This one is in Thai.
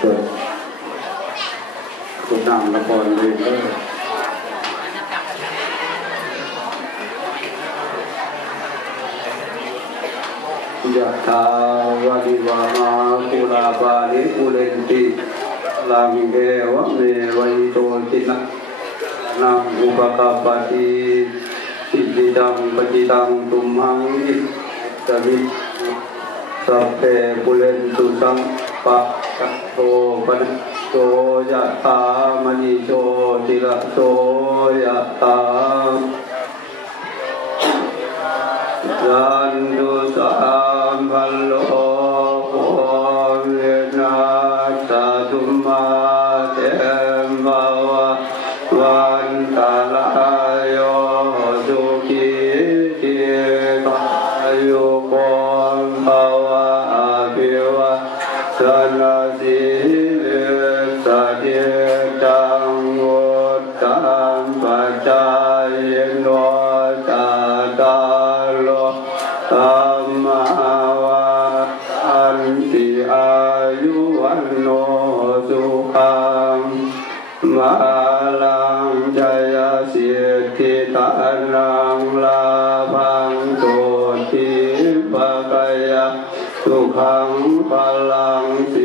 เกิดคุณนำละครเรื่องยะถาวะริวหาปุราปาริปุเรนติลามิเกวะเมวะอิโตตินะนังอุปกาปติสิทธิตังปฏิตังตุมหังอิสมิสัพเพปุเรนตุสังปะกัตโตปะโตยะถามณิโชติระโสยะถายันตุสัมภโลโภเวนัสสะตุมาเตมภวะวันตาลายโยสุขีทีกายุโกภวะอภิวะสนาสิเลสะเทจังวุตังปัจจายโนตตาโลธัมมาวันติอายุวันโนสุขังมาลังจายสิทธิตานังลาภังโสทิภกายะสุขังพลังส